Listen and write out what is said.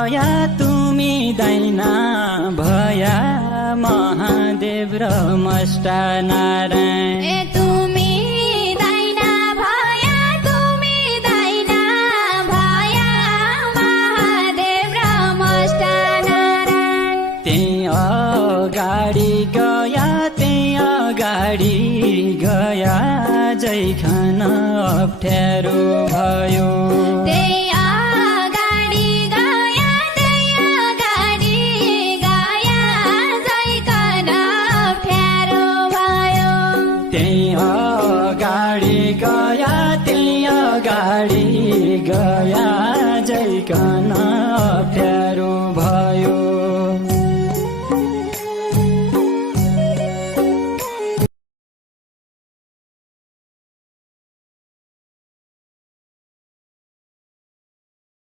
गया तुमी दाइना भया महादेव र मष्टा नारायण ए तुमी दाइना भया तुमी दाइना भया महादेव र मष्टा नारायण त्यही अगाडि गया त्यही अगाडि गया जैखान अप्ठ्यारो भयो गाडी गया जैका